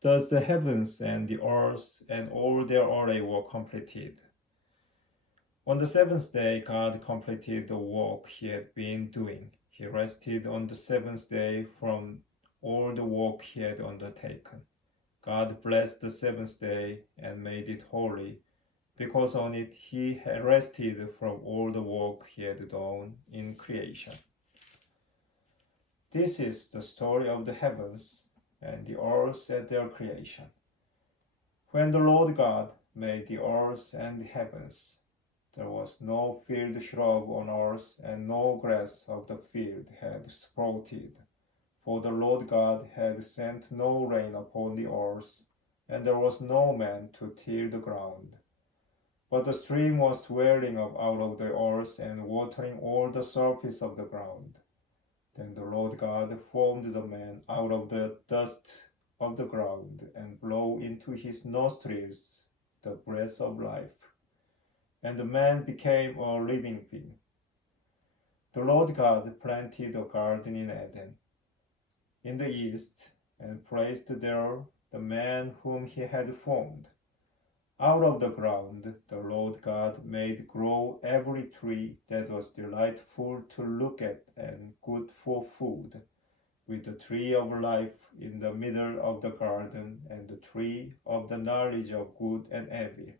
Thus the heavens and the earth and all their array were completed. On the seventh day, God completed the work he had been doing. He rested on the seventh day from all the work he had undertaken. God blessed the seventh day and made it holy, because on it he had rested from all the work he had done in creation. This is the story of the heavens and the earth at their creation. When the Lord God made the earth and the heavens, there was no field shrub on earth, and no grass of the field had sprouted. For the Lord God had sent no rain upon the earth, and there was no man to till the ground. But the stream was welling up out of the earth and watering all the surface of the ground. Then the Lord God formed the man out of the dust of the ground and blew into his nostrils the breath of life, and the man became a living being. The Lord God planted a garden in Eden, in the east, and placed there the man whom he had formed. Out of the ground the Lord God made grow every tree that was delightful to look at and good for food, with the tree of life in the middle of the garden and the tree of the knowledge of good and evil.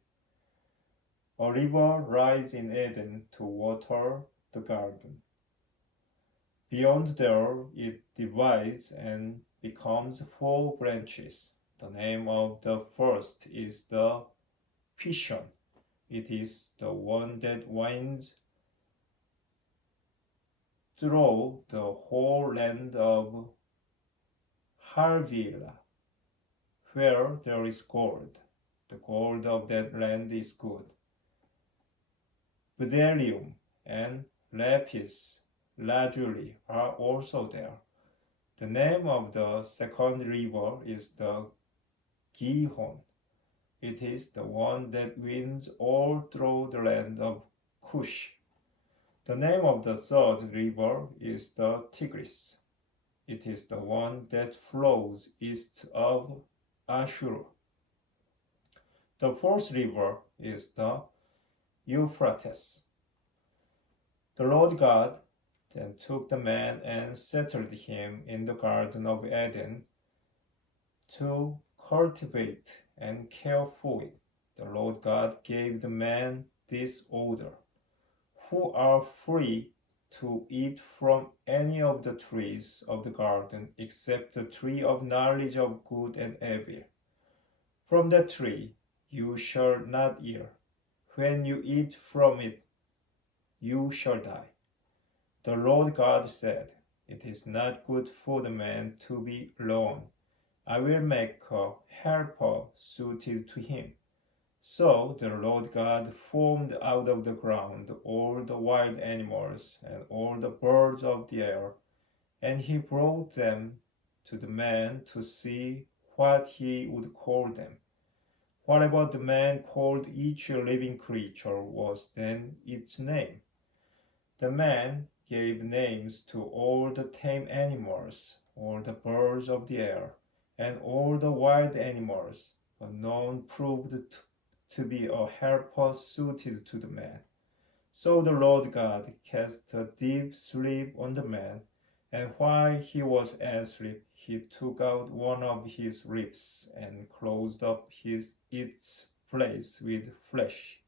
A river rises in Eden to water the garden. Beyond there it divides and becomes four branches. The name of the first is the Pishon. It is the one that winds through the whole land of Havilah, where there is gold. The gold of that land is good. Bdellium and lapis lazuli are also there. The name of the second river is the Gihon. It is the one that winds all through the land of Cush. The name of the third river is the Tigris. It is the one that flows east of Ashur. The fourth river is the Euphrates. The Lord God then took the man and settled him in the Garden of Eden to cultivate and care for it. The Lord God gave the man this order: who are free to eat from any of the trees of the garden except the tree of knowledge of good and evil. From that tree you shall not eat. When you eat from it, you shall die. The Lord God said, it is not good for the man to be alone. I will make a helper suited to him. So the Lord God formed out of the ground all the wild animals and all the birds of the air, and he brought them to the man to see what he would call them. Whatever the man called each living creature was then its name. The man gave names to all the tame animals, all the birds of the air, and all the wild animals, but none proved to be a helper suited to the man. So the Lord God cast a deep sleep on the man, and while he was asleep, he took out one of his ribs and closed up its place with flesh.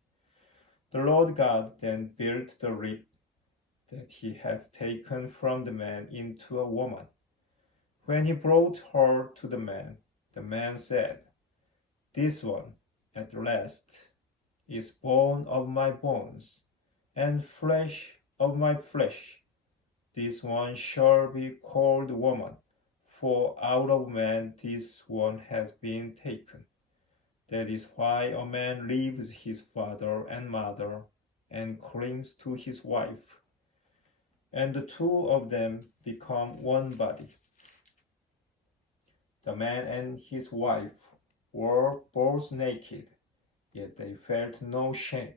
The Lord God then built the rib that he had taken from the man into a woman. When he brought her to the man said, this one, at last, is bone of my bones, and flesh of my flesh. This one shall be called woman, for out of man this one has been taken. That is why a man leaves his father and mother, and clings to his wife, and the two of them become one body. The man and his wife were both naked, yet they felt no shame.